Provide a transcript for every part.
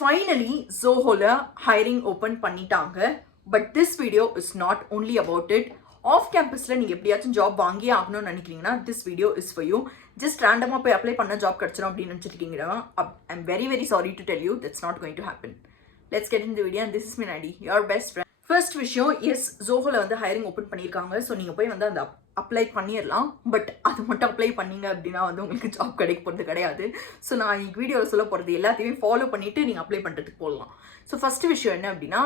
Finally, Zohoல hiring open பண்ணிட்டாங்க. But this video is not only about it. Off கேம்பஸில் நீங்கள் எப்படியாச்சும் ஜாப் வாங்கியே ஆகணும்னு நினைக்கிறீங்கன்னா this video is for you. Just ரேண்டமாக போய் அப்ளை பண்ண ஜாப் கிடச்சிடும் அப்படின்னு நினச்சிருக்கீங்கன்னா I'm very very sorry to tell you that's not going to happen. Let's get into the video and this is Minadi, your best friend. First விஷயம், S ஜோஹோல வந்து hiring open பண்ணியிருக்காங்க. So நீங்கள் போய் வந்து அந்த அப்ளை பண்ணிடலாம். பட் அது மட்டும் அப்ளை பண்ணீங்க அப்படின்னா வந்து உங்களுக்கு ஜாப் கிடைக்க போகிறது கிடையாது. ஸோ நான் இன்னைக்கு வீடியோவில் சொல்ல போகிறது எல்லாத்தையுமே ஃபாலோ பண்ணிவிட்டு நீங்கள் அப்ளை பண்ணுறதுக்கு போடலாம். ஸோ ஃபஸ்ட்டு விஷயம் என்ன அப்படின்னா,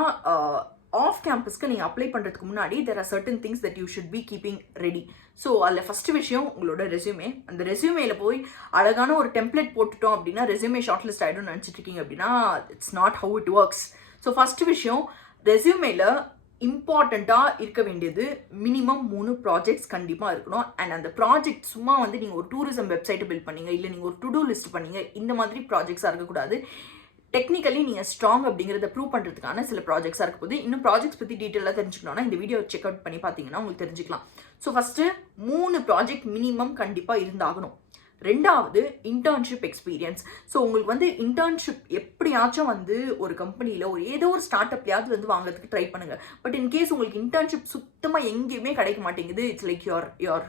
ஆஃப் கேம்பஸ்க்கு நீங்கள் அப்ளை பண்ணுறதுக்கு முன்னாடி there are certain things that you should be keeping ready. So அதில் ஃபஸ்ட்டு விஷயம் உங்களோட ரெஸ்யூமே. அந்த ரெஸ்யூமேல போய் அழகான ஒரு டெம்ப்ளேட் போட்டுட்டோம் அப்படின்னா ரெஸ்யூமே ஷார்ட் லிஸ்ட் ஆகிடும்னு நினச்சிட்டு இருக்கீங்க அப்படின்னா it's not how it works. So first விஷயம், ரெஸ்யூமேல இம்பார்ட்டண்ட்டாக இருக்க வேண்டியது மினிமம் 3 ப்ராஜெக்ட்ஸ் கண்டிப்பாக இருக்கணும். அண்ட் அந்த ப்ராஜெக்ட் சும்மா வந்து நீங்கள் ஒரு டூரிசம் வெப்சைட்டை பில்ட் பண்ணீங்க, இல்லை நீங்கள் ஒரு டு டூ லிஸ்ட் பண்ணீங்க, இந்த மாதிரி ப்ராஜெக்ட்ஸாக இருக்கக்கூடாது. டெக்னிக்கலி நீங்கள் ஸ்ட்ராங் அப்படிங்கிறத ப்ரூவ் பண்ணுறதுக்கான சில ப்ராஜெக்ட்ஸாக இருக்க போது. இன்னும் ப்ராஜெக்ட்ஸ் பற்றி டீட்டெயிலாக தெரிஞ்சுக்கணும்னா இந்த வீடியோ செக் அவுட் பண்ணி பார்த்தீங்கன்னா உங்களுக்கு தெரிஞ்சுக்கலாம். ஸோ ஃபஸ்ட்டு 3 ப்ராஜெக்ட் மினிமம் கண்டிப்பாக இருந்தாகணும். ரெண்டாவது, இன்டர்ன்ஷிப் எக்ஸ்பீரியன்ஸ். ஸோ உங்களுக்கு வந்து இன்டர்ன்ஷிப் எப்படியாச்சும் வந்து ஒரு கம்பெனியில் ஒரு ஏதோ ஒரு ஸ்டார்ட் அப்லையாவது வந்து வாங்குறதுக்கு ட்ரை பண்ணுங்கள். பட் இன்கேஸ் உங்களுக்கு இன்டர்ன்ஷிப் சுத்தமாக எங்கேயுமே கிடைக்க மாட்டேங்குது, இட்ஸ் லைக் யோர்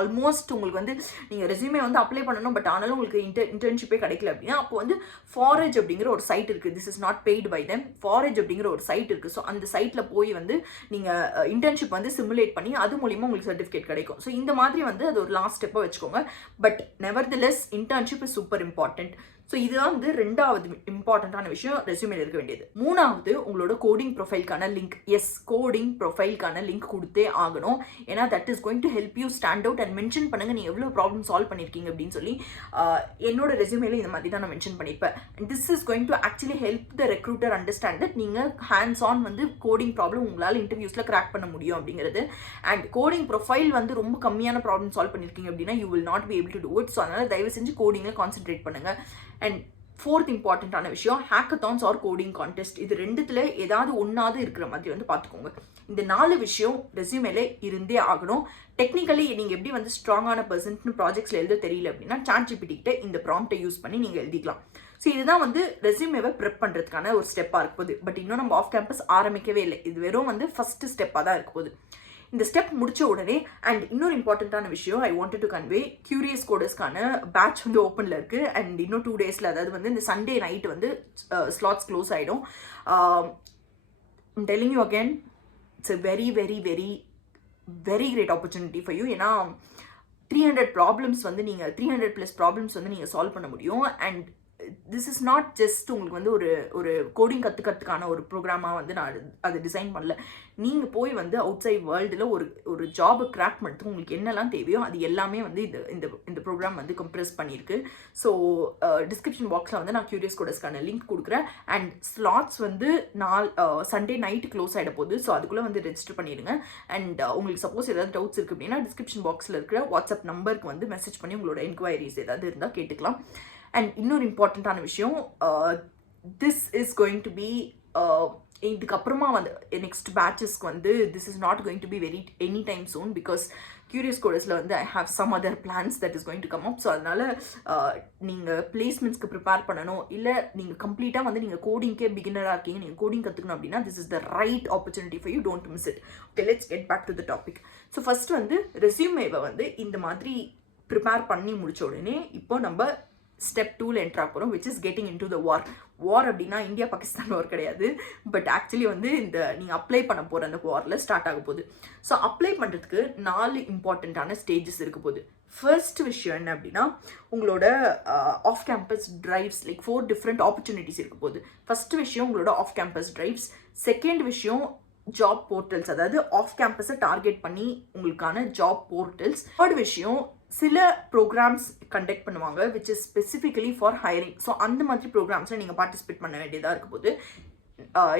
ஆல்மோஸ்ட் உங்களுக்கு வந்து நீங்கள் ரெஸ்யூமே வந்து அப்ளை பண்ணணும், பட் ஆனாலும் உங்களுக்கு இன்டர்ன்ஷிப்பே கிடைக்கல அப்படின்னா அப்போ வந்து ஃபாரேஜ் அப்படிங்கிற ஒரு சைட் இருக்குது. This is not paid by them. Forage அப்படிங்கிற ஒரு சைட் இருக்குது. ஸோ அந்த சைட்டில் போய் வந்து நீங்கள் இன்டர்ன்ஷிப் வந்து சிமுலேட் பண்ணி அது மூலிமா உங்களுக்கு சர்டிஃபிகேட் கிடைக்கும். ஸோ இந்த மாதிரி வந்து அது ஒரு லாஸ்ட் ஸ்டெப்பாக வச்சுக்கோங்க. But nevertheless internship is super important. So இதுதான் வந்து ரெண்டாவது இம்பார்ட்டண்ட்டான விஷயம் ரெஸ்யூமேல இருக்க வேண்டியது. மூணாவது, உங்களோட கோடிங் ப்ரொஃபைல்கான லிங்க். எஸ், கோடிங் ப்ரொஃபைல்கான லிங்க் கொடுத்தே ஆகணும். ஏன்னா that is going to help you stand out and mention பண்ணுங்கள் நீங்கள் எவ்வளோ ப்ராப்ளம் சால்வ் பண்ணியிருக்கீங்க அப்படின்னு சொல்லி. என்னோட ரெஸ்யூமேல இந்த மாதிரி தான் நான் மென்ஷன் பண்ணியிருப்பேன். And this is going to actually help the recruiter understand that நீங்கள் ஹேண்ட்ஸ் ஆன் வந்து கோடிங் ப்ராப்ளம் உங்களால் இன்டர்வியூஸில் கிராக் பண்ண முடியும் அப்படிங்கிறது. அண்ட் கோடிங் ப்ரொஃபைல் வந்து ரொம்ப கம்மியான ப்ராப்ளம் சால்வ் பண்ணியிருக்கீங்க அப்படின்னா you will not be able to do it. So அதனால் தயவு செஞ்சு கோடிங்கில் கான்சென்ட்ரேட் பண்ணுங்கள். அண்ட் ஃபோர்த் இம்பார்ட்டண்ட்டான விஷயம், ஹேக்கத்தான்ஸ் ஆர் கோடிங் கான்டெஸ்ட். இது ரெண்டுத்தில் ஏதாவது ஒன்றாவது இருக்கிற மாதிரி வந்து பார்த்துக்கோங்க. இந்த 4 விஷயம் ரெஸ்யூமேல இருந்தே ஆகணும். டெக்னிக்கலி நீங்கள் எப்படி வந்து ஸ்ட்ராங்கான பர்சன்ட்னு ப்ராஜெக்ட்ஸில் எழுத தெரியல அப்படின்னா ChatGPT கிட்ட இந்த ப்ராம்ப்டை யூஸ் பண்ணி நீங்கள் எழுதிக்கலாம். ஸோ இதுதான் வந்து ரெஸ்யூமேவை ப்ரெப் பண்ணுறதுக்கான ஒரு ஸ்டெப்பாக இருக்க போகுது. பட் இன்னும் நம்ம ஆஃப் கேம்பஸ் ஆரம்பிக்கவே இல்லை. இது வெறும் வந்து ஃபஸ்ட்டு ஸ்டெப்பாக தான் இருக்க போகுது. இந்த ஸ்டெப் முடிச்ச உடனே அண்ட் இன்னொரு இம்பார்ட்டண்ட்டான விஷயம், I wanted to convey, curious கோடர்ஸ்க்கான பேட்ச் வந்து ஓப்பனில் இருக்குது. அண்ட் இன்னும் 2 டேஸில், அதாவது வந்து இந்த சண்டே நைட் வந்து ஸ்லாட்ஸ் க்ளோஸ் ஆகிடும். Telling you again, it's a very very very very great opportunity for you. ஏன்னா 300 ப்ராப்ளம்ஸ் வந்து நீங்கள் 300+ ப்ராப்ளம்ஸ் வந்து நீங்கள் சால்வ் பண்ண முடியும். And this is not just உங்களுக்கு வந்து ஒரு கோடிங் கற்றுக்கிறதுக்கான ஒரு ப்ரோக்ராமாக வந்து நான் அதை டிசைன் பண்ணல. நீங்கள் போய் வந்து அவுட் சைட் வேர்ல்டில் ஒரு ஜாபை கிராக் பண்ணுறதுக்கு உங்களுக்கு என்னெல்லாம் தேவையோ அது எல்லாமே வந்து இந்த ப்ரோக்ராம் வந்து கம்ப்ரெஸ் பண்ணியிருக்கு. ஸோ டிஸ்கிரிப்ஷன் பாக்ஸில் வந்து நான் கியூரியஸ் கோடர்ஸ்க்கான லிங்க் கொடுக்குறேன். அண்ட் ஸ்லாட்ஸ் வந்து சண்டே நைட்டு க்ளோஸ் ஆகிட போகுது. ஸோ அதுக்குள்ளே வந்து ரெஜிஸ்டர் பண்ணிடுங்க. அண்ட் உங்களுக்கு சப்போஸ் ஏதாவது டவுட்ஸ் இருக்குது அப்படின்னா டிஸ்கிரிப்ஷன் பாக்ஸில் இருக்கிற வாட்ஸ்அப் நம்பருக்கு வந்து மெசேஜ் பண்ணி உங்களோட என்கொயரிஸ் ஏதாவது இருந்தால் கேட்டுக்கலாம். அண்ட் இன்னொரு இம்பார்ட்டண்ட்டான விஷயம், this is going to be இதுக்கப்புறமா வந்து நெக்ஸ்ட் பேட்சஸ்க்கு வந்து this is not going to be very any time soon. Because curious கோடர்ஸில் வந்து I have some other plans that is going to come up. So அதனால் நீங்கள் பிளேஸ்மெண்ட்ஸ்க்கு ப்ரிப்பேர் பண்ணணும், இல்லை நீங்கள் கம்ப்ளீட்டாக வந்து நீங்கள் கோடிங்கே பிகினராக இருக்கீங்க, நீங்கள் கோடிங் கற்றுக்கணும் அப்படின்னா this is the right opportunity for you. Don't miss it. Okay, let's get back to the topic. So first வந்து ரெஸ்யூமேவை வந்து இந்த மாதிரி ப்ரிப்பேர் பண்ணி முடிச்ச உடனே இப்போ நம்ம ஸ்டெப் 2ல என்ட்ரு ஆக போகிறோம், which is getting into the war அப்படின்னா இந்தியா பாகிஸ்தான் வார் கிடையாது. பட் ஆக்சுவலி வந்து இந்த நீங்கள் அப்ளை பண்ண போகிற அந்த வாரில் ஸ்டார்ட் ஆக போகுது. ஸோ அப்ளை பண்ணுறதுக்கு 4 இம்பார்ட்டண்ட்டான ஸ்டேஜஸ் இருக்க போகுது. ஃபர்ஸ்ட் விஷயம் என்ன அப்படின்னா, உங்களோட of campus drives, like 4 different opportunities இருக்க போகுது. ஃபர்ஸ்ட் விஷயம் உங்களோட ஆஃப் கேம்பஸ் டிரைவ்ஸ். செகண்ட் விஷயம் ஜாப் போர்ட்டல்ஸ், அதாவது ஆஃப் கேம்பஸை டார்கெட் பண்ணி உங்களுக்கான ஜாப் போர்ட்டல்ஸ். தேர்ட் விஷயம், சில ப்ரோக்ராம்ஸ் கண்டக்ட் பண்ணுவாங்க which is specifically for hiring. So அந்த மாதிரி ப்ரோக்ராம்ஸில் நீங்கள் பார்ட்டிசிபேட் பண்ண வேண்டியதாக இருக்க போது.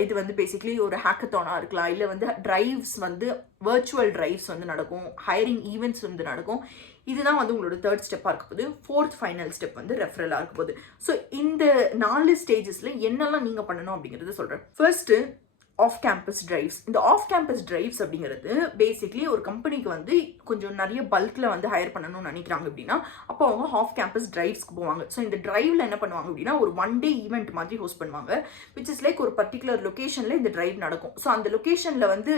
இது வந்து பேசிக்லி ஒரு ஹேக்கத்தானாக இருக்கலாம், இல்லை வந்து டிரைவ்ஸ் வந்து வர்ச்சுவல் டிரைவ்ஸ் வந்து நடக்கும், ஹைரிங் ஈவெண்ட்ஸ் வந்து நடக்கும். இதுதான் வந்து உங்களோட தேர்ட் ஸ்டெப்பாக இருக்க போது. ஃபோர்த் ஃபைனல் ஸ்டெப் வந்து ரெஃபரலாக இருக்க போது. ஸோ இந்த 4 ஸ்டேஜஸில் என்னெல்லாம் நீங்கள் பண்ணணும் அப்படிங்கிறத சொல்கிறேன். First, of campus drives. இந்த ஆஃப் கேம்பஸ் டிரைவ்ஸ் அப்படிங்கிறது பேசிக்லி ஒரு கம்பெனிக்கு வந்து கொஞ்சம் நிறைய பல்கில் வந்து ஹையர் பண்ணணும்னு நினைக்கிறாங்க அப்படின்னா அப்போ அவங்க ஆஃப் கேம்பஸ் டிரைவ்ஸ்க்கு போவாங்க. ஸோ இந்த டிரைவில் என்ன பண்ணுவாங்க அப்படின்னா ஒரு 1 day ஈவெண்ட் மாதிரி ஹோஸ்ட் பண்ணுவாங்க, விச் இஸ் லைக் ஒரு பர்டிகுலர் லொக்கேஷனில் இந்த டிரைவ் நடக்கும். ஸோ அந்த லொக்கேஷனில் வந்து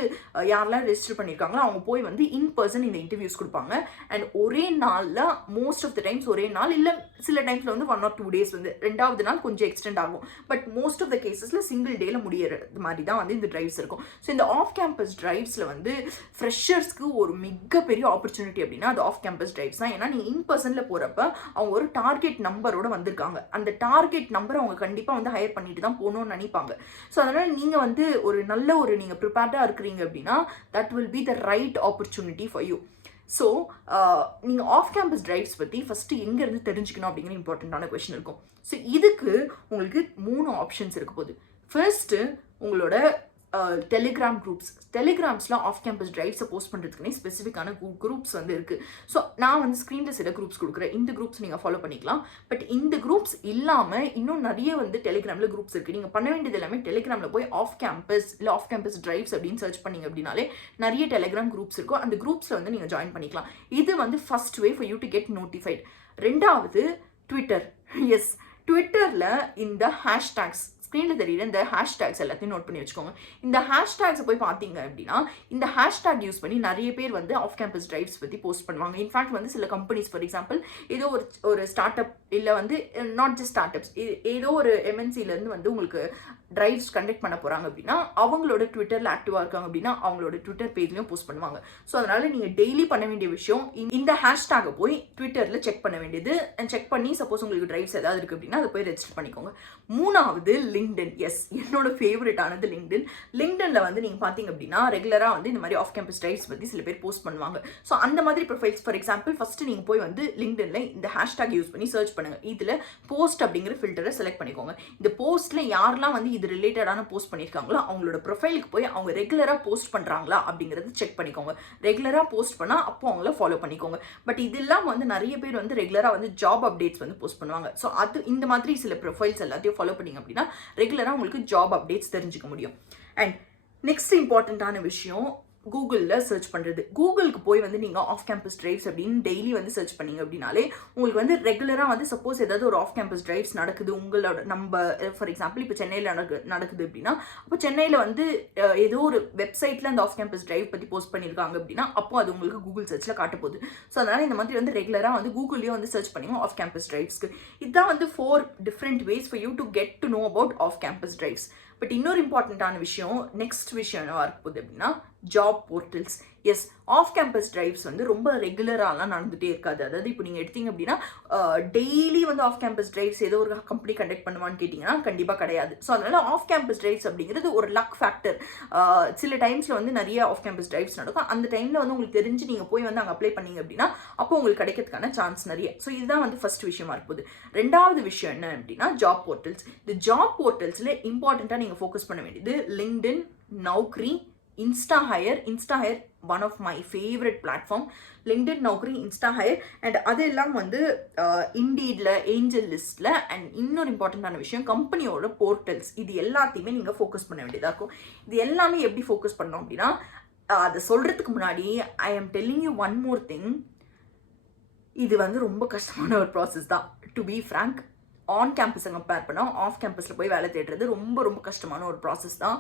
யாரெல்லாம் ரெஜிஸ்டர் பண்ணியிருக்காங்களோ அவங்க போய் வந்து இன் பர்சன் இந்த இன்டர்வியூஸ் கொடுப்பாங்க. அண்ட் ஒரே நாளில் மோஸ்ட் ஆஃப் த டைம்ஸ் ஒரே நாள் இல்லை சில டைம்ஸில் வந்து 1 or 2 days வந்து 2வது நாள் கொஞ்சம் எக்ஸ்டெண்ட் ஆகும். பட் மோஸ்ட் ஆஃப் த கேசஸில் சிங்கிள் டேல முடியறது மாதிரி தான் வந்து இந்த டிரைவ்ஸ் இருக்கும். ஸோ இந்த ஆஃப் கேம்பஸ் டிரைவ்ஸில் வந்து ஃப்ரெஷர்ஸ்க்கு ஒரு மிகப்பெரிய ஆப்பர்ச்சுனிட்டி அப்படின்னா அது ஆஃப் கேம்பஸ் டிரைவ்ஸ் தான். ஏன்னா நீங்கள் இன் பர்சனில் போகிறப்ப அவங்க ஒரு டார்கெட் நம்பரோட வந்திருக்காங்க. அந்த டார்கெட் நம்பரை அவங்க கண்டிப்பாக வந்து ஹையர் பண்ணிட்டு தான் போகணும்னு நினைப்பாங்க. ஸோ அதனால் நீங்கள் வந்து ஒரு நல்ல ஒரு நீங்கள் ப்ரிப்பேர்டாக இருக்கிறீங்க அப்படின்னா that will be the right opportunity for you. So நீங்கள் ஆஃப் கேம்பஸ் டிரைவ்ஸ் பற்றி ஃபஸ்ட்டு எங்கேருந்து தெரிஞ்சுக்கணும் அப்படிங்கிற இம்பார்ட்டண்ட்டான கொஸ்டின் இருக்கும். ஸோ இதுக்கு உங்களுக்கு 3 ஆப்ஷன்ஸ் இருக்க போகுது. ஃபர்ஸ்ட்டு உங்களோட டெலிகிராம் குரூப்ஸ். டெலிகிராம்ஸில் ஆஃப் கேம்பஸ் டிரைவ்ஸை போஸ்ட் பண்ணுறதுக்குனே ஸ்பெசிஃபிக்கான குரூப்ஸ் வந்து இருக்குது. ஸோ நான் வந்து ஸ்க்ரீனில் சில குரூப்ஸ் கொடுக்குறேன், இந்த குரூப்ஸ் நீங்கள் ஃபாலோ பண்ணிக்கலாம். பட் இந்த குரூப்ஸ் இல்லாமல் இன்னும் நிறைய வந்து டெலிகிராமில் குரூப்ஸ் இருக்குது. நீங்கள் பண்ண வேண்டியது எல்லாமே டெலிகிராமில் போய் ஆஃப் கேம்பஸ் இல்லை ஆஃப் கேம்பஸ் டிரைவ்ஸ் அப்படின்னு சர்ச் பண்ணிங்க அப்படின்னாலே நிறைய டெலிகிராம் குரூப்ஸ் இருக்கும். அந்த குரூப்ஸில் வந்து நீங்கள் ஜாயின் பண்ணிக்கலாம். இது வந்து first way for you to get notified. 2வது ட்விட்டர். எஸ், ட்விட்டரில் இந்த ஹேஷ்டேக்ஸ் ஸ்க்ரீனில் தெரியுற இந்த ஹேஷ்டேக்ஸ் எல்லாத்தையும் நோட் பண்ணி வச்சுக்கோங்க. இந்த ஹேஷ்டேக்ஸை போய் பார்த்தீங்க அப்படின்னா இந்த ஹேஷ்டேக் யூஸ் பண்ணி நிறைய பேர் வந்து ஆஃப் கேம்பஸ் டிரைவ்ஸ் பற்றி போஸ்ட் பண்ணுவாங்க. இன்ஃபேக்ட் வந்து சில கம்பெனிஸ் ஃபார் எக்ஸாம்பிள் ஏதோ ஒரு ஸ்டார்ட் அப் இல்லை வந்து நாட் ஜஸ்ட் ஸ்டார்ட் அப்ஸ், ஏதோ ஒரு எம்என்சிலேருந்து வந்து உங்களுக்கு டிரைவ்ஸ் கண்டக்ட் பண்ண போகிறாங்க அப்படின்னா அவங்களோட ட்விட்டரில் ஆக்டிவாக இருக்காங்க அப்படின்னா அவங்களோட ட்விட்டர் பேஜ்லையும் போஸ்ட் பண்ணுவாங்க. ஸோ அதனால் நீங்கள் டெய்லி பண்ண வேண்டிய விஷயம் இந்த ஹேஷ்டேக்கை போய் ட்விட்டரில் செக் பண்ண வேண்டியது. செக் பண்ணி சப்போஸ் உங்களுக்கு டிரைவ்ஸ் ஏதாவது இருக்குது அப்படின்னா அதை போய் ரெஜிஸ்டர் பண்ணிக்கோங்க. 3வது லிங்க்டின். எஸ், என்னோட ஃபேவரட்டானது லிங்க்டின். லிங்க்டினில் வந்து நீங்கள் பார்த்தீங்க அப்படின்னா ரெகுலராக வந்து இந்த மாதிரி ஆஃப் கேம்பஸ் டிரைவ்ஸ் பற்றி சில பேர் போஸ்ட் பண்ணுவாங்க. ஸோ அந்த மாதிரி ப்ரொஃபைல்ஸ் ஃபார் எக்ஸாம்பிள் ஃபஸ்ட்டு நீங்கள் போய் வந்து லிங்க்டினில் இந்த ஹேஷ்டேக் யூஸ் பண்ணி சர்ச் பண்ணுங்கள். இதில் போஸ்ட் அப்படிங்கிற ஃபில்டரை செலக்ட் பண்ணிக்கோங்க. இந்த போஸ்ட்டில் யாரெல்லாம் வந்து இது ரிலேட்டடான போஸ்ட் பண்ணியிருக்காங்களோ அவங்களோட ப்ரொஃபைலுக்கு போய் அவங்க ரெகுலராக போஸ்ட் பண்ணுறாங்களா அப்படிங்கிறது செக் பண்ணிக்கோங்க. ரெகுலராக போஸ்ட் பண்ணால் அப்போ அவங்கள ஃபாலோ பண்ணிக்கோங்க. பட் இது இல்லாமல் வந்து நிறைய பேர் வந்து ரெகுலராக வந்து ஜாப் அப்டேட்ஸ் வந்து போஸ்ட் பண்ணுவாங்க. ஸோ அது இந்த மாதிரி சில ப்ரொஃபைல்ஸ் எல்லாத்தையும் ஃபாலோ பண்ணிங்க அப்படின்னா ரெகுலராக உங்களுக்கு ஜாப் அப்டேட்ஸ் தெரிஞ்சுக்க முடியும். அண்ட் நெக்ஸ்ட் இம்பார்ட்டண்ட்டான விஷயம் கூகுளில் சர்ச் பண்ணுறது. கூகுளுக்கு போய் வந்து நீங்கள் ஆஃப் கேம்பஸ் டிரைவ்ஸ் அப்படின்னு டெய்லி வந்து சர்ச் பண்ணிங்க அப்படின்னாலே உங்களுக்கு வந்து ரெகுலராக வந்து சப்போஸ் ஏதாவது ஒரு ஆஃப் கேம்பஸ் டிரைவ்ஸ் நடக்குது உங்களோட நம்ம ஃபார் எக்ஸாம்பிள் இப்போ சென்னையில் நடக்குது அப்படின்னா அப்போ சென்னையில் வந்து ஏதோ ஒரு வெப்சைட்டில் அந்த ஆஃப் கேம்பஸ் டிரைவ் பற்றி போஸ்ட் பண்ணியிருக்காங்க அப்படின்னா அப்போ அது உங்களுக்கு கூகுள் சர்ச்சில் காட்ட போகுது. ஸோ அதனால் இந்த மாதிரி வந்து ரெகுலராக வந்து கூகுள்லேயும் வந்து சர்ச் பண்ணிங்க ஆஃப் கேம்பஸ் டிரைவ்ஸ்க்கு. இதுதான் வந்து 4 different ways for you to get to know about off campus drives. But இன்னொரு இம்பார்ட்டண்ட்டான விஷயம் நெக்ஸ்ட் விஷயம் என்னவா இருக்க போகுது அப்படின்னா job portals. Yes, off campus drives வந்து ரொம்ப ரெகுலராலாம் நடந்துகிட்டே இருக்காது. அதாவது இப்போ நீங்கள் எடுத்தீங்க அப்படின்னா டெய்லி வந்து ஆஃப் கேம்பஸ் டிரைவ்ஸ் ஏதோ ஒரு கம்பெனி கண்டக்ட் பண்ணுவான்னு கேட்டிங்கன்னா கண்டிப்பாக கிடையாது. ஸோ அதனால் ஆஃப் கேம்பஸ் டிரைவ்ஸ் அப்படிங்கிறது ஒரு லக் ஃபேக்டர். சில டைம்ஸில் வந்து நிறைய ஆஃப் கேம்பஸ் டிரைவ்ஸ் நடக்கும். அந்த டைமில் வந்து உங்களுக்கு தெரிஞ்சு நீங்கள் போய் வந்து அங்கே அப்ளை பண்ணீங்க அப்படின்னா அப்போ உங்களுக்கு கிடைக்கிறதுக்கான சான்ஸ் நிறைய. ஸோ இதுதான் வந்து ஃபர்ஸ்ட் விஷயமா இருப்போது. 2வது விஷயம் என்ன அப்படின்னா ஜாப் போர்ட்டல்ஸ். இந்த ஜாப் போர்ட்டல்ஸில் இம்பார்ட்டண்ட்டாக நீங்கள் ஃபோக்கஸ் பண்ண வேண்டியது LinkedIn, Naukri, InstaHire. InstaHire one of my favorite platform. LinkedIn, Naukri, InstaHire and அதெல்லாம் வந்து இண்டீடில், ஏஞ்சல் லிஸ்ட்டில் அண்ட் இன்னொரு இம்பார்ட்டண்ட்டான விஷயம் கம்பெனியோட போர்ட்டல்ஸ். இது எல்லாத்தையுமே நீங்கள் ஃபோக்கஸ் பண்ண வேண்டியதாக இருக்கும். இது எல்லாமே எப்படி ஃபோக்கஸ் பண்ணோம் அப்படின்னா அதை சொல்கிறதுக்கு முன்னாடி I am telling you one more thing. இது வந்து ரொம்ப கஷ்டமான ஒரு ப்ராசஸ் தான். டு பி ஃப்ராங்க், ஆன் கேம்பஸை கம்பேர் பண்ணால் ஆஃப் கேம்பஸில் போய் வேலை தேடுறது ரொம்ப ரொம்ப கஷ்டமான ஒரு ப்ராசஸ் தான்.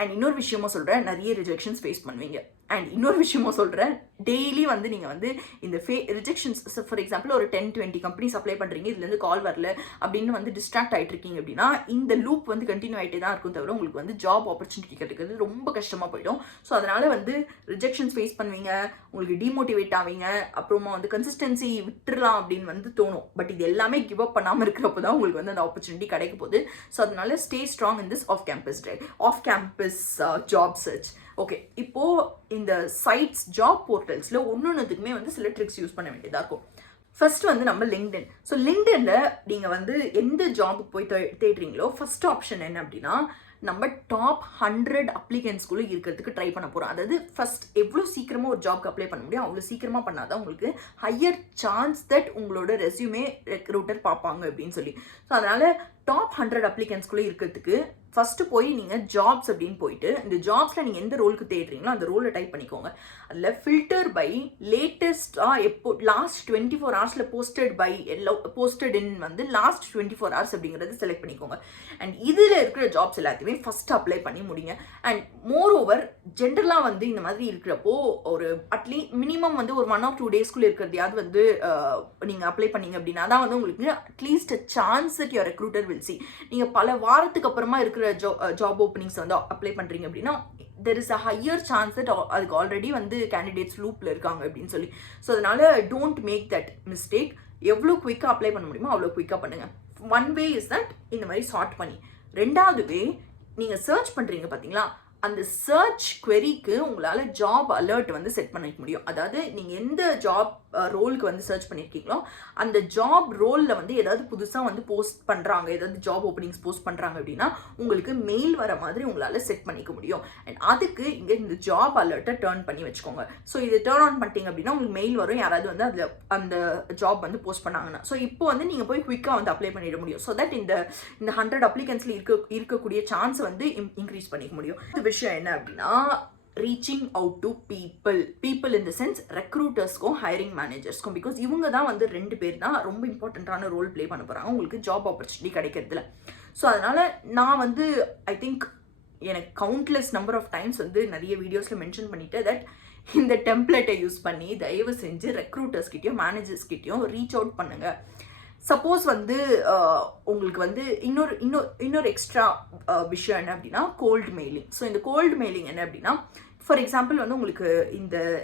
அண்ட் இன்னொரு விஷயமும் சொல்கிறேன், நிறைய ரிஜெக்ஷன்ஸ் ஃபேஸ் பண்ணுவீங்க. அண்ட் இன்னொரு விஷயமும் சொல்கிறேன், டெய்லி வந்து நீங்கள் வந்து இந்த ரிஜெக்ஷன்ஸ் ஃபார் எக்ஸாம்பிள் ஒரு 10-20 கம்பெனிஸ் அப்ளை பண்ணுறீங்க, இதுலேருந்து கால் வரல அப்படின்னு வந்து டிஸ்ட்ராக்ட் ஆகிட்டு இருக்கீங்க அப்படின்னா இந்த லூப் வந்து கண்டினியூ ஆகிட்டே தான் இருக்கும் தவிர உங்களுக்கு வந்து ஜாப் ஆப்பர்ச்சுனிட்டி கிடைக்கிறது ரொம்ப கஷ்டமாக போயிடும். ஸோ அதனால் வந்து ரிஜெக்ஷன்ஸ் ஃபேஸ் பண்ணுவீங்க, உங்களுக்கு டிமோட்டிவேட் ஆவீங்க, அப்புறமா வந்து கன்சிஸ்டன்சி விட்டுறலாம் அப்படின்னு வந்து தோணும். பட் இது எல்லாமே கிவ் அப் பண்ணாமல் இருக்கிறப்போ தான் உங்களுக்கு வந்து அந்த ஆப்பர்ச்சுனிட்டி கிடைக்க போகுது. ஸோ அதனால stay strong in this off campus drive, off campus job search. Okay, இப்போது இந்த சைட்ஸ் ஜாப் போர்ட்டல்ஸில் ஒன்றுத்துக்குமே வந்து சில ட்ரிக்ஸ் யூஸ் பண்ண வேண்டியதாக இருக்கும். ஃபர்ஸ்ட் வந்து நம்ம லிங்க்டின். ஸோ லிங்க்டினில் நீங்கள் வந்து எந்த ஜாபுக்கு போய் தேடுறீங்களோ ஃபர்ஸ்ட் ஆப்ஷன் என்ன அப்படின்னா நம்ம டாப் 100 அப்ளிகன்ஸ்குள்ளே இருக்கிறதுக்கு ட்ரை பண்ண போகிறோம். அதாவது ஃபர்ஸ்ட் எவ்வளோ சீக்கிரமாக ஒரு ஜாப்க்கு அப்ளை பண்ண முடியும் அவ்வளோ சீக்கிரமாக பண்ணாதான் உங்களுக்கு ஹையர் சான்ஸ் தட் உங்களோட ரெஸ்யூமே ரெக்ரூட்டர் பார்ப்பாங்க அப்படின்னு சொல்லி. ஸோ அதனால் டாப் 100 அப்ளிகன்ஸ்குள்ளே இருக்கிறதுக்கு ஃபஸ்ட்டு போய் நீங்கள் ஜாப்ஸ் அப்படின்னு போயிட்டு இந்த ஜாப்ஸில் நீங்கள் எந்த ரோலுக்கு தேடுறீங்களோ அந்த ரோலை டைப் பண்ணிக்கோங்க. அதில் ஃபில்டர் பை லேட்டஸ்ட்டாக எப்போ லாஸ்ட் 24 ஹவர்ஸில் போஸ்டட் இன் வந்து லாஸ்ட் 24 ஹவர்ஸ் அப்படிங்கிறது செலக்ட் பண்ணிக்கோங்க. அண்ட் இதில் இருக்கிற ஜாப்ஸ் எல்லாத்தையுமே ஃபஸ்ட்டு அப்ளை பண்ணி முடிங்க. அண்ட் மோர் ஓவர் ஜென்ரலாக வந்து இந்த மாதிரி இருக்கிறப்போ ஒரு மினிமம் வந்து ஒரு 1 or 2 டேஸ்க்குள்ளே இருக்கிறதையாவது வந்து நீங்கள் அப்ளை பண்ணீங்க அப்படின்னா தான் வந்து உங்களுக்கு at least chance that your recruiter will see. நீங்கள் பல வாரத்துக்கு அப்புறமா இருக்கிற ஜாப் ஓப்பனிங்ஸ் வந்து அப்ளை பண்ணுறீங்க அப்படின்னா there is a higher chance that அதுக்கு ஆல்ரெடி வந்து கேண்டிடேட்ஸ் லூப்பில் இருக்காங்க அப்படின்னு சொல்லி. ஸோ அதனால டோன்ட் மேக் தட் மிஸ்டேக். எவ்வளோ குயிக்காக அப்ளை பண்ண முடியுமோ அவ்வளோ குயிக்காக பண்ணுங்கள். ஒன் வே இஸ் தட் இந்த மாதிரி சார்ட் பண்ணி. ரெண்டாவது வே நீங்கள் சர்ச் பண்ணுறீங்க பார்த்தீங்களா, அந்த சர்ச் queryக்கு உங்களால் ஜாப் அலர்ட் வந்து செட் பண்ணிக்க முடியும். அதாவது நீங்கள் எந்த ஜாப் ரோலுக்கு வந்து சர்ச் பண்ணியிருக்கீங்களோ அந்த ஜாப் ரோலில் வந்து ஏதாவது புதுசாக வந்து போஸ்ட் பண்ணுறாங்க, ஏதாவது ஜாப் ஓப்பனிங்ஸ் போஸ்ட் பண்ணுறாங்க அப்படின்னா உங்களுக்கு மெயில் வர மாதிரி உங்களால் செட் பண்ணிக்க முடியும். அண்ட் அதுக்கு இங்கே இந்த ஜாப் அலர்ட்டை டர்ன் பண்ணி வச்சுக்கோங்க. ஸோ இது டர்ன் ஆன் பண்ணிட்டீங்க அப்படின்னா உங்களுக்கு மெயில் வரும் யாராவது வந்து அதில் அந்த ஜாப் வந்து போஸ்ட் பண்ணாங்கன்னா. ஸோ இப்போ வந்து நீங்கள் போய் குயிக்காக வந்து அப்ளை பண்ணிட முடியும். ஸோ தட் இந்த 100 அப்ளிகன்ஸில் இருக்கக்கூடிய சான்ஸ் வந்து இன்க்ரீஸ் பண்ணிக்க முடியும். இந்த விஷயம் என்ன அப்படின்னா reaching out to people in the sense ரெக்ரூட்டர்ஸ்க்கும் ஹைரிங் மேனேஜர்ஸ்க்கும். பிகாஸ் இவங்க தான் வந்து 2 பேர் தான் ரொம்ப இம்பார்ட்டண்ட்டான ரோல் ப்ளே பண்ண போகிறாங்க உங்களுக்கு ஜாப் ஆப்பர்ச்சுனிட்டி கிடைக்கிறதுல. ஸோ அதனால் நான் வந்து ஐ திங்க் எனக்கு கவுண்ட்லெஸ் நம்பர் ஆஃப் டைம்ஸ் வந்து நிறைய வீடியோஸில் மென்ஷன் பண்ணிவிட்டு தட் இந்த டெம்ப்ளேட்டை யூஸ் பண்ணி தயவு செஞ்சு ரெக்ரூட்டர்ஸ்கிட்டையும் மேனேஜர்ஸ்கிட்டையும் ரீச் அவுட் பண்ணுங்கள். சப்போஸ் வந்து உங்களுக்கு வந்து இன்னொரு எக்ஸ்ட்ரா விஷயம் என்ன அப்படின்னா கோல்டு மெயிலிங். ஸோ இந்த கோல்டு மெயிலிங் என்ன அப்படின்னா ஃபார் எக்ஸாம்பிள் வந்து உங்களுக்கு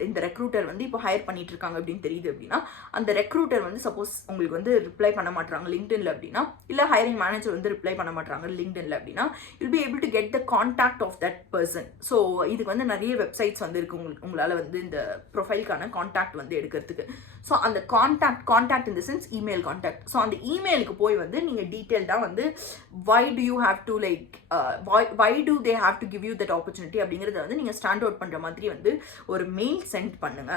இந்த ரெக்ரூட்டர் வந்து இப்போ ஹையர் பண்ணிட்டு இருக்காங்க அப்படின்னு தெரியுது அப்படின்னா அந்த ரெக்ரூட்டர் வந்து சப்போஸ் உங்களுக்கு வந்து ரிப்ளை பண்ண மாட்டாங்க லிங்க்டின்ல அப்படின்னா, இல்லை ஹைரிங் மேனேஜர் வந்து ரிப்ளை பண்ண மாட்டாங்க லிங்க்டின்ல அப்படின்னா you'll be able to get the contact of that person. So இதுக்கு வந்து நிறைய வெப்சைட்ஸ் வந்து இருக்குது உங்களால் வந்து இந்த ப்ரொஃபைலுக்கான கான்டாக்ட் வந்து எடுக்கிறதுக்கு. ஸோ அந்த contact in the sense email contact. So அந்த இமெயிலுக்கு போய் வந்து நீங்கள் டீட்டெயில்டாக வந்து why do you have to like why do they have to give you that opportunity அப்படிங்கிறத வந்து நீங்கள் ஸ்டாண்ட் அவுட் பண்ணுற மாதிரி வந்து ஒரு மெயில் சென்ட் பண்ணுங்க.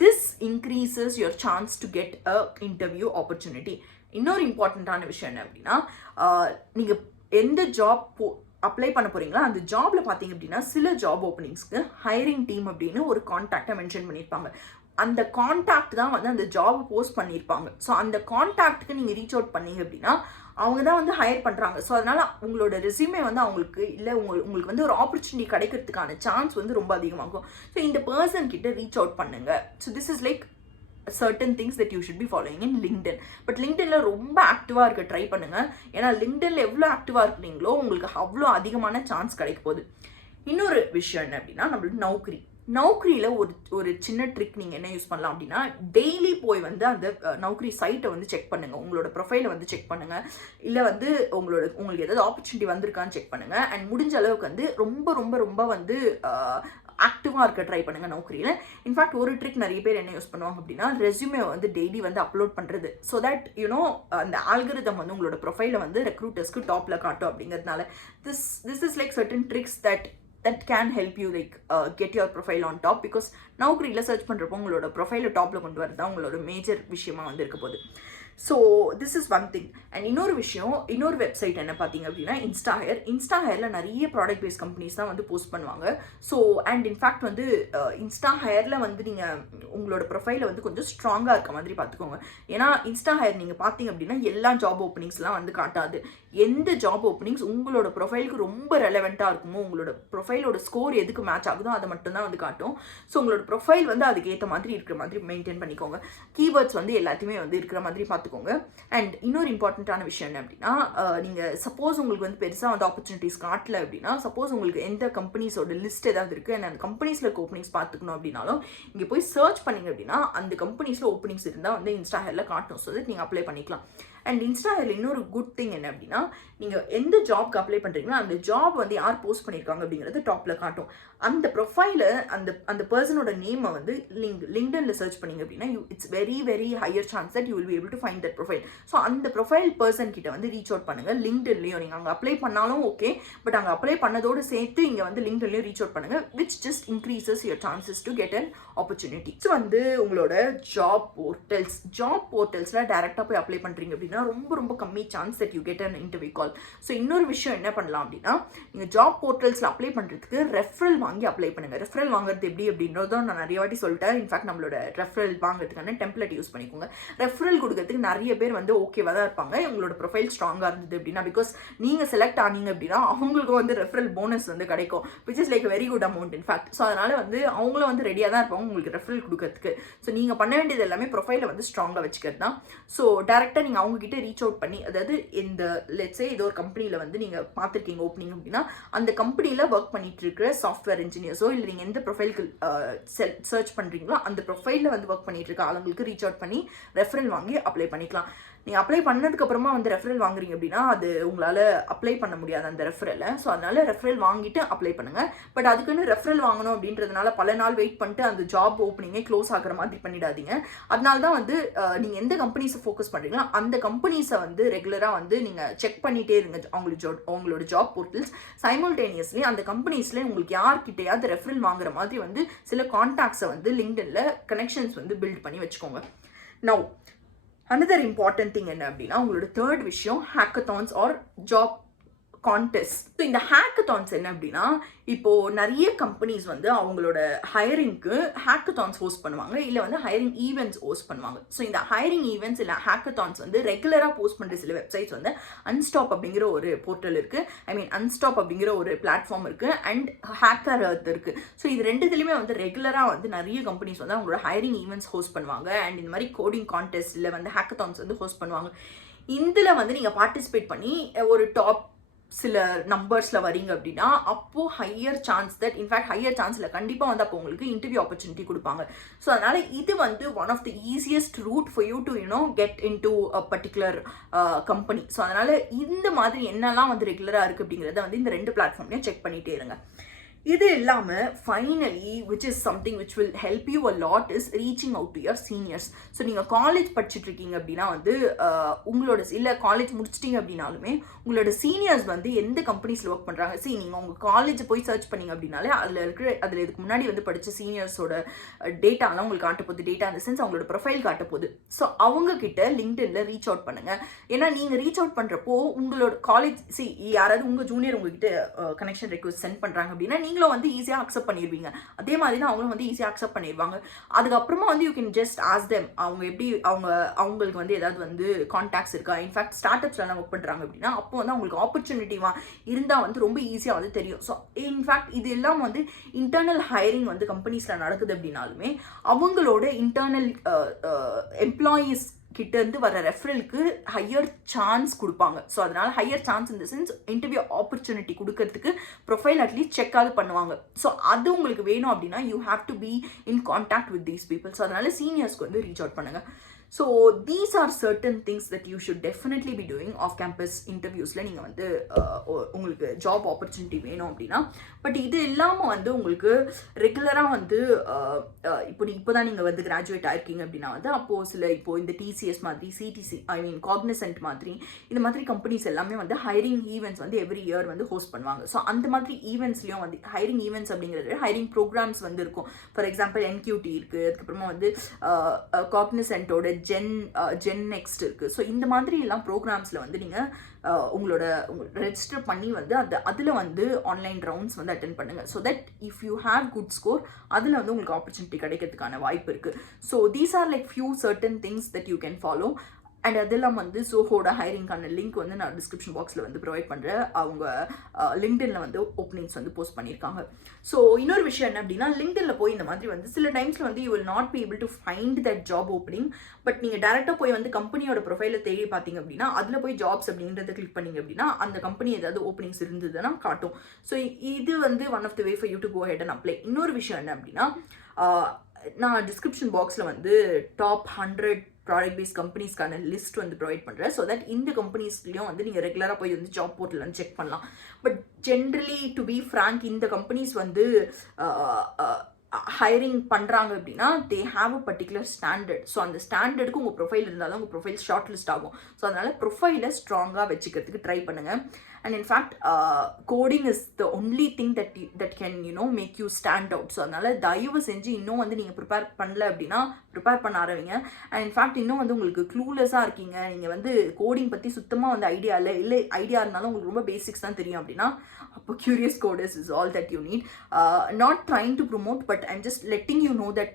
This increases your chance to get a interview opportunity. இன்னொரு இம்பார்ட்டண்ட்டான விஷயம் என்ன அப்படின்னா நீங்கள் எந்த ஜாப் அப்ளை பண்ண போறீங்களா அந்த ஜாப்ல பார்த்தீங்க அப்படின்னா சில ஜாப் ஓப்பனிங்ஸ்க்கு ஹைரிங் டீம் அப்படின்னு ஒரு கான்டாக்டை மென்ஷன் பண்ணியிருப்பாங்க. அந்த கான்டாக்ட் தான் வந்து அந்த ஜாப் போஸ்ட் பண்ணியிருப்பாங்க. ஸோ அந்த கான்டாக்டுக்கு நீங்கள் ரீச் அவுட் பண்ணீங்க அப்படின்னா அவங்க தான் வந்து ஹையர் பண்ணுறாங்க. ஸோ அதனால் உங்களோட ரெஸ்யூமே வந்து அவங்களுக்கு இல்லை உங்களுக்கு வந்து ஒரு ஆப்பர்ச்சுனிட்டி கிடைக்கிறதுக்கான சான்ஸ் வந்து ரொம்ப அதிகமாகும். ஸோ இந்த பர்சன் கிட்ட ரீச் அவுட் பண்ணுங்க. So this is like certain things that you should be following in LinkedIn. But லிங்க்டின்ல ரொம்ப ஆக்டிவாக இருக்க ட்ரை பண்ணுங்க. ஏன்னா லிங்க்டின்ல எவ்வளோ ஆக்டிவாக இருக்கிறீங்களோ உங்களுக்கு அவ்வளோ அதிகமான சான்ஸ் கிடைக்க போகுது. இன்னொரு விஷயம் என்ன அப்படின்னா நம்மளுக்கு நௌக்கரியில் ஒரு சின்ன ட்ரிக் நீங்கள் என்ன யூஸ் பண்ணலாம் அப்படின்னா டெய்லி போய் வந்து அந்த நௌக்கரி சைட்டை வந்து செக் பண்ணுங்கள், உங்களோட ப்ரொஃபைலை வந்து செக் பண்ணுங்கள், இல்லை வந்து உங்களுக்கு ஏதாவது ஆப்பர்ச்சுனிட்டி வந்திருக்கான்னு செக் பண்ணுங்கள். அண்ட் முடிஞ்ச அளவுக்கு வந்து ரொம்ப ரொம்ப ரொம்ப வந்து ஆக்டிவாக இருக்க ட்ரை பண்ணுங்கள் நௌக்கரியில். இன்ஃபேக்ட் ஒரு ட்ரிக் நிறைய பேர் என்ன யூஸ் பண்ணுவாங்க அப்படின்னா ரெஸ்யூமே வந்து டெய்லி வந்து அப்லோட் பண்ணுறது. ஸோ தட் யூனோ அந்த ஆல்கரிதம் வந்து உங்களோட ப்ரொஃபைலை வந்து ரெக்ரூட்டர்ஸ்க்கு டாப்பில் காட்டும் அப்படிங்கிறதுனால this is like certain tricks that can help you like get your profile on top, because நௌக்கரியில் சர்ச் பண்ணுறப்போ உங்களோட ப்ரொஃபைலை டாப்பில் கொண்டு வரது தான் உங்களோட மேஜர் விஷயமா வந்து இருக்க போகுது. So this is one thing. And இன்னொரு வெப்சைட் என்ன பார்த்தீங்க அப்படின்னா இன்ஸ்டாஹையரில் நிறைய ப்ராடக்ட் பேஸ்ட் கம்பெனிஸ் தான் வந்து போஸ்ட் பண்ணுவாங்க. ஸோ அண்ட் இன்ஃபேக்ட் வந்து இன்ஸ்டாஹையரில் வந்து நீங்கள் உங்களோட ப்ரொஃபைலை வந்து கொஞ்சம் ஸ்ட்ராங்காக இருக்க மாதிரி பார்த்துக்கோங்க. ஏன்னா இன்ஸ்டாஹையர் நீங்கள் பார்த்தீங்க அப்படின்னா எல்லா ஜாப் ஓப்பனிங்ஸ்லாம் வந்து காட்டாது. எந்த ஜாப் ஓப்பனிங்ஸ் உங்களோட ப்ரொஃபைலுக்கு ரொம்ப ரெலவெண்ட்டாக இருக்குமோ, உங்களோட ப்ரொஃபைலோட ஸ்கோர் எதுக்கு மேட்ச் ஆகுதோ அதை மட்டும்தான் வந்து காட்டும். ஸோ உங்களோட ப்ரொஃபைல் வந்து அதுக்கு ஏற்ற மாதிரி இருக்கிற மாதிரி மெயின்டைன் பண்ணிக்கோங்க. கீவேர்ட்ஸ் வந்து எல்லாத்தையுமே வந்து இருக்கிற மாதிரி பார்த்துக்கோங்க. அண்ட் இன்னொரு இம்பார்ட்டண்ட்டான விஷயம் என்ன அப்படின்னா நீங்கள் சப்போஸ் உங்களுக்கு வந்து பெருசாக வந்து ஆப்பர்ச்சுனிட்டிஸ் காட்டல அப்படின்னா, சப்போஸ் உங்களுக்கு எந்த கம்பெனிஸோட லிஸ்ட் ஏதாவது இருக்குது அண்ட் அந்த கம்பெனிஸில் இருக்க ஓப்பனிங்ஸ் பார்த்துக்கணும் அப்படின்னாலும் இங்கே போய் சர்ச் பண்ணிங்க அப்படின்னா அந்த கம்பெனிஸில் ஓப்பனிங்ஸ் இருந்தால் வந்து இன்ஸ்டாஹையரில் காட்டும். ஸோ தட் நீங்கள் அப்ளை பண்ணிக்கலாம். அண்ட் இன்ஸ்டா ஹையரில் இன்னொரு குட் திங் என்ன அப்படின்னா, நீங்கள் எந்த ஜாப்க்கு அப்ளை பண்ணுறீங்களோ அந்த ஜாப் வந்து யார் போஸ்ட் பண்ணியிருக்காங்க அப்படிங்கிறது டாப்பில் காட்டும். அந்த ப்ரொஃபைலை அந்த பர்சனோட நேமை வந்து லிங்க்டின்ல சர்ச் பண்ணீங்க அப்படின்னா it's very very higher chance that you will be able to find that profile. So அந்த ப்ரொஃபைல் பர்சன் கிட்ட வந்து ரீச் அவுட் பண்ணுங்க. லிங்க்டின்லையும் நீங்கள் அங்கே அப்ளை பண்ணாலும் ஓகே, பட் அங்கே அப்ளை பண்ணதோடு சேர்த்து இங்கே வந்து லிங்க்டின்லையும் ரீச் அவுட் பண்ணுங்க, which just increases your chances to get an opportunity. So வந்து உங்களோட ஜாப் போர்ட்டல்ஸில் டேரெக்டாக போய் அப்ளை பண்ணுறீங்க அப்படின்னா ரொம்ப ரொம்ப கம்மி chance that you get an interview call. So இன்னொரு விஷயம் என்ன பண்ணலாம் அப்படின்னா, நீங்கள் ஜாப் போர்ட்டல்ஸில் அப்ளை பண்ணுறதுக்கு ரெஃபரல் வாங்கி அப்ளை பண்ணுங்கள். ரெஃபரல் வாங்குறது எப்படி அப்படின்றதும் நான் நிறைய வாட்டி சொல்லிட்டேன். இன்ஃபேக்ட் நம்மளோட ரெஃபரல் வாங்குறதுக்கான டெம்ப்ளேட் யூஸ் பண்ணிக்கோங்க. ரெஃபரல் கொடுக்கறதுக்கு நிறைய பேர் வந்து ஓகேவாக தான் இருப்பாங்க உங்களோட ப்ரொஃபைல் ஸ்ட்ராங்காக இருந்தது அப்படின்னா. பிகாஸ் நீங்கள் செலக்ட் ஆனீங்க அப்படின்னா அவங்களுக்கு வந்து ரெஃபரல் போனஸ் வந்து கிடைக்கும், which is like very good amount in fact. So அதனால் வந்து அவங்களும் வந்து ரெடியாக தான் இருப்பாங்க உங்களுக்கு ரெஃபரல் கொடுக்கறதுக்கு. ஸோ நீங்கள் பண்ண வேண்டியது எல்லாமே ப்ரொஃபைலை வந்து ஸ்ட்ராங்காக வச்சுக்கிறது தான். ஸோ டேரெக்டாக நீங்கள் அவங்ககிட்ட ரீச் அவுட் பண்ணி, அதாவது இந்த லெட்ஸே ஏதோ ஒரு கம்பெனியில் வந்து நீங்கள் பார்த்துருக்கீங்க ஓப்பனிங் அப்படின்னா, அந்த கம்பெனியில் ஒர்க் பண்ணிட்டு இருக்கிற சாஃப்ட்வேர் இன்ஜினியர்ஸோ இல்லை நீங்கள் எந்த ப்ரொஃபைலுக்கு சர்ச் பண்ணுறீங்களோ அந்த ப்ரொஃபைலில் வந்து ஒர்க் பண்ணிட்டு இருக்க ஆளுங்களுக்கு ரீச் அவுட் பண்ணி ரெஃபரல் வாங்கி அப்ளை பண்ணிக்கலாம். நீங்கள் அப்ளை பண்ணதுக்கப்புறமா வந்து ரெஃபரல் வாங்குறீங்க அப்படின்னா அது உங்களால் அப்ளை பண்ண முடியாது அந்த ரெஃபரலை. ஸோ அதனால் ரெஃபரல் வாங்கிட்டு அப்ளை பண்ணுங்கள். பட் அதுக்குன்னு ரெஃபரல் வாங்கணும் அப்படின்றதுனால பல நாள் வெயிட் பண்ணிட்டு அந்த ஜாப் ஓப்பனிங்கே க்ளோஸ் ஆகிற மாதிரி பண்ணிடாதீங்க. அதனால தான் வந்து நீங்கள் எந்த கம்பெனிஸை ஃபோக்கஸ் பண்ணுறீங்களோ அந்த கம்பெனிஸை வந்து ரெகுலராக வந்து நீங்கள் செக் பண்ணிகிட்டே இருங்க அவங்களோட ஜாப் போர்ட்டல்ஸ். சைமல்டேனியஸ்லி அந்த கம்பெனிஸில் உங்களுக்கு யார்கிட்டையாவது ரெஃபரல் வாங்குற மாதிரி வந்து சில கான்டாக்ட்ஸை வந்து லிங்க்டின்ல கனெக்ஷன்ஸ் வந்து பில்ட் பண்ணி வச்சுக்கோங்க. நவ் another important thing என்ன அப்படின்னா, உங்களோட தேர்ட் விஷயம் hackathons or job contest. So இந்த ஹேக்கத்தான்ஸ் என்ன அப்படின்னா, இப்போது நிறைய கம்பெனிஸ் வந்து அவங்களோட ஹையரிங்க்கு ஹேக்கத்தான்ஸ் ஹோஸ்ட் பண்ணுவாங்க, இல்லை வந்து ஹையரிங் ஈவெண்ட்ஸ் ஹோஸ்ட் பண்ணுவாங்க. ஸோ இந்த ஹையரிங் ஈவெண்ட்ஸ் இல்லை ஹேக்கத்தான்ஸ் வந்து ரெகுலராக போஸ்ட் பண்ணுற சில வெப்சைட்ஸ் வந்து அன்ஸ்டாப் அப்படிங்கிற ஒரு போர்ட்டல் இருக்குது, அன்ஸ்டாப் அப்படிங்கிற ஒரு பிளாட்ஃபார்ம் இருக்குது, அண்ட் ஹேக்கர் எர்த் இருக்குது. ஸோ இது ரெண்டுத்துலையுமே வந்து ரெகுலராக வந்து நிறைய கம்பெனிஸ் வந்து அவங்களோட ஹையரிங் ஈவெண்ட்ஸ் ஹோஸ்ட் பண்ணுவாங்க, அண்ட் இந்த மாதிரி கோடிங் கான்டெஸ்ட் இல்லை வந்து ஹேக்கத்தான்ஸ் வந்து ஹோஸ்ட் பண்ணுவாங்க. இதில் வந்து நீங்கள் பார்ட்டிசிபேட் பண்ணி ஒரு டாப் சில நம்பர்ஸில் வரீங்க அப்படின்னா அப்போது higher chance that in fact higher சான்ஸில் கண்டிப்பாக வந்து அப்போ உங்களுக்கு இன்டர்வியூ ஆப்பர்ச்சுனிட்டி கொடுப்பாங்க. ஸோ அதனால் இது வந்து one of the easiest route for you to get into a particular company. So அதனால் இந்த மாதிரி என்னெல்லாம் வந்து ரெகுலராக இருக்குது அப்படிங்கிறத வந்து இந்த ரெண்டு பிளாட்ஃபார்ம்லையும் செக் பண்ணிகிட்டே இருங்க. இது இல்லாமல் finally which is something which will help you a lot is reaching out to your seniors. So நீங்கள் காலேஜ் படிச்சுட்டு இருக்கீங்க அப்படின்னா வந்து உங்களோட இல்லை காலேஜ் முடிச்சிட்டிங்க அப்படின்னாலுமே உங்களோட சீனியர்ஸ் வந்து எந்த கம்பெனிஸில் ஒர்க் பண்ணுறாங்க. நீங்கள் உங்கள் காலேஜ் போய் சர்ச் பண்ணிங்க அப்படின்னாலே அதில் இதுக்கு முன்னாடி வந்து படித்த சீனியர்ஸோட டேட்டாலாம் உங்களுக்கு காட்டப்போகுது. டேட்டா இந்த சென்ஸ் அவங்களோட ப்ரொஃபைல் காட்டப்போகுது. ஸோ அவங்கக்கிட்ட லிங்க்டின்ல ரீச் அவுட் பண்ணுங்கள். ஏன்னா நீங்கள் ரீச் அவுட் பண்ணுறப்போ உங்களோட காலேஜ் யாராவது உங்கள் ஜூனியர் உங்ககிட்ட கனெக்ஷன் ரெக்வஸ்ட் சென்ட் பண்ணுறாங்க அப்படின்னா நீங்களும் வந்து ஈஸியாக அக்செப்ட் பண்ணிடுவீங்க. அதே மாதிரி தான் அவங்களும் வந்து ஈஸியாக அக்செப்ட் பண்ணிடுவாங்க. அதுக்கப்புறமா வந்து you can just ask them அவங்க எப்படி அவங்களுக்கு வந்து ஏதாவது வந்து கான்டாக்ட்ஸ் இருக்கா. இன்ஃபேக்ட் ஸ்டார்ட் அப்ஸ்லாம் ஒர்க் பண்ணுறாங்க அப்படின்னா அப்போ வந்து அவங்களுக்கு ஆப்பர்ச்சுனிட்டிவா இருந்தால் வந்து ரொம்ப ஈஸியாக வந்து தெரியும். ஸோ இன்ஃபேக்ட் இது எல்லாம் வந்து இன்டர்னல் ஹையரிங் வந்து கம்பெனிஸில் நடக்குது அப்படின்னாலுமே அவங்களோட இன்டர்னல் எம்ப்ளாயீஸ் கிட்ட இருந்து வர ரெஃபரலுக்கு ஹையர் சான்ஸ் கொடுப்பாங்க. ஸோ அதனால ஹையர் சான்ஸ் இந்த சென்ஸ் இன்டர்வியூ ஆப்பர்ச்சுனிட்டி கொடுக்கறதுக்கு ப்ரொஃபைல் அட்லீஸ்ட் செக்காவது பண்ணுவாங்க. ஸோ அது உங்களுக்கு வேணும் அப்படின்னா you have to be in contact with these people. So அதனால சீனியர்ஸ்க்கு வந்து ரீச் அவுட் பண்ணுங்க. So these are certain things that you should definitely be doing off campus இன்டர்வியூஸில் நீங்கள் வந்து உங்களுக்கு ஜாப் ஆப்பர்ச்சுனிட்டி வேணும் அப்படின்னா. பட் இது இல்லாமல் வந்து உங்களுக்கு ரெகுலராக வந்து இப்போ தான் நீங்கள் வந்து கிராஜுவேட் ஆயிருக்கீங்க அப்படின்னா வந்து அப்போது சில இப்போது இந்த டிசிஎஸ் மாதிரி சிடிசி காக்னிசன்ட் மாதிரி இந்த மாதிரி கம்பெனிஸ் எல்லாமே வந்து ஹைரிங் ஈவெண்ட்ஸ் வந்து எவ்ரி இயர் வந்து ஹோஸ்ட் பண்ணுவாங்க. ஸோ அந்த மாதிரி ஈவெண்ட்ஸ்லையும் வந்து ஹைரிங் ஈவெண்ட்ஸ் அப்படிங்கிறது ஹைரிங் ப்ரோக்ராம்ஸ் வந்து இருக்கும். ஃபார் எக்ஸாம்பிள் என்கியூடி இருக்குது, அதுக்கப்புறமா வந்து காக்னிசன்ட்டோட ஜென் நெக்ஸ்ட் இருக்குது. ஸோ இந்த மாதிரி எல்லாம் ப்ரோக்ராம்ஸில் வந்து நீங்கள் உங்களோட ரெஜிஸ்டர் பண்ணி வந்து அதில் வந்து ஆன்லைன் ரவுண்ட்ஸ் வந்து அட்டென்ட் பண்ணுங்கள். So that if you have good score அதில் வந்து உங்களுக்கு ஆப்பர்ச்சுனிட்டி கிடைக்கிறதுக்கான வாய்ப்பு இருக்குது. So these R like few certain things that you can follow. And அதெல்லாம் வந்து சோஹோட ஹைரிங்கான லிங்க் வந்து நான் டிஸ்கிரிப்ஷன் பாக்ஸில் வந்து ப்ரொவைட் பண்ணுறேன். அவங்க லிங்க்டின்ல வந்து ஓப்பனிங்ஸ் வந்து போஸ்ட் பண்ணியிருக்காங்க. ஸோ இன்னொரு விஷயம் என்ன அப்படின்னா, லிங்க்டின்ல போய் இந்த மாதிரி வந்து சில டைம்ஸில் வந்து you will not be able to find that job opening. But நீங்கள் டேரெக்டாக போய் வந்து கம்பெனியோட ப்ரொஃபைலை தேடி பார்த்தீங்க அப்படின்னா அதில் போய் ஜாப்ஸ் அப்படின்றத கிளிக் பண்ணிங்க அப்படின்னா அந்த கம்பெனி ஏதாவது ஓப்பனிங்ஸ் இருந்ததுன்னா காட்டும். ஸோ இது வந்து one of the way for you to go ahead and apply. இன்னொரு விஷயம் என்ன அப்படின்னா, நான் டிஸ்கிரிப்ஷன் பாக்ஸில் வந்து டாப் 100 ப்ராடக்ட் பேஸ்ட் கம்பெனிஸ்க்கான லிஸ்ட் வந்து ப்ரொவைட் பண்ணுறேன். ஸோ தட் இந்த கம்பெனிஸ்லையும் வந்து நீங்கள் ரெகுலராக போய் வந்து ஜாப் போர்ட்டல் வந்து செக் பண்ணலாம். But generally to be frank, இந்த கம்பெனிஸ் வந்து ஹைரிங் பண்ணுறாங்க அப்படின்னா they have a particular standard. So அந்த ஸ்டாண்டர்டுக்கு உங்கள் ப்ரொஃபைல் இருந்தால் தான் உங்கள் ப்ரொஃபைல் ஷார்ட் லிஸ்ட் ஆகும். ஸோ அதனால் ப்ரொஃபைலை ஸ்ட்ராங்காக வச்சுக்கிறதுக்கு ட்ரை பண்ணுங்கள். And in fact coding is the only thing that can make you stand out. So அதனால் தயவு செஞ்சு இன்னும் வந்து நீங்கள் ப்ரிப்பேர் பண்ணல அப்படின்னா ப்ரிப்பேர் பண்ண ஆரம்பிங்க. அண்ட் இன்ஃபேக்ட் இன்னும் வந்து உங்களுக்கு க்ளூலெஸ்ஸாக இருக்கீங்க, நீங்கள் வந்து கோடிங் பற்றி சுத்தமாக வந்து ஐடியா இல்லை ஐடியா இருந்தாலும் உங்களுக்கு ரொம்ப பேசிக்ஸ் தான் தெரியும் அப்படின்னா அப்போ Curious Coders is all that you need. Not trying to promote, but I'm just letting you know that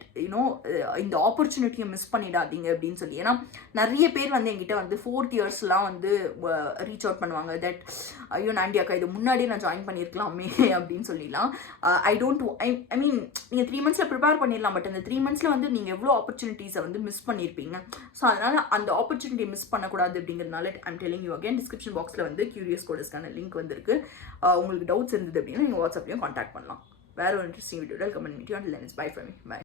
இந்த ஆப்பர்ச்சுனிட்டியை மிஸ் பண்ணிடாதீங்க அப்படின்னு சொல்லி. ஏன்னா நிறைய பேர் வந்து என்கிட்ட வந்து 4th இயர்ஸ்லாம் வந்து ரீச் அவுட் பண்ணுவாங்க தட் ஐயோ நாண்டி அக்கா இது முன்னாடியே நான் ஜாயின் பண்ணியிருக்கலாமே அப்படின்னு சொல்லிடலாம். ஐ மீன் நீங்கள் 3 months ப்ரிப்பேர் பண்ணிடலாம், பட் அந்த 3 months வந்து நீங்கள் எவ்வளோ ஆப்பர்ச்சுனிட்டிஸை வந்து மிஸ் பண்ணியிருப்பீங்க. ஸோ அதனால் அந்த ஆப்பர்ச்சுனிட்டி மிஸ் பண்ணக்கூடாது அப்படிங்கிறதுனால I'm telling you again. Description பாக்ஸில் வந்து Curious Codersக்கான லிங்க் வந்துருக்கு. உங்களுக்கு டவுட்ஸ் இருந்தது அப்படின்னா நீங்கள் வாட்ஸ்அப்லையும் காண்டாக்ட் பண்ணலாம். வேறு ஒரு இன்ட்ரெஸ்டிங் வீடியோவில் comment meet you. And lens bye from me. By.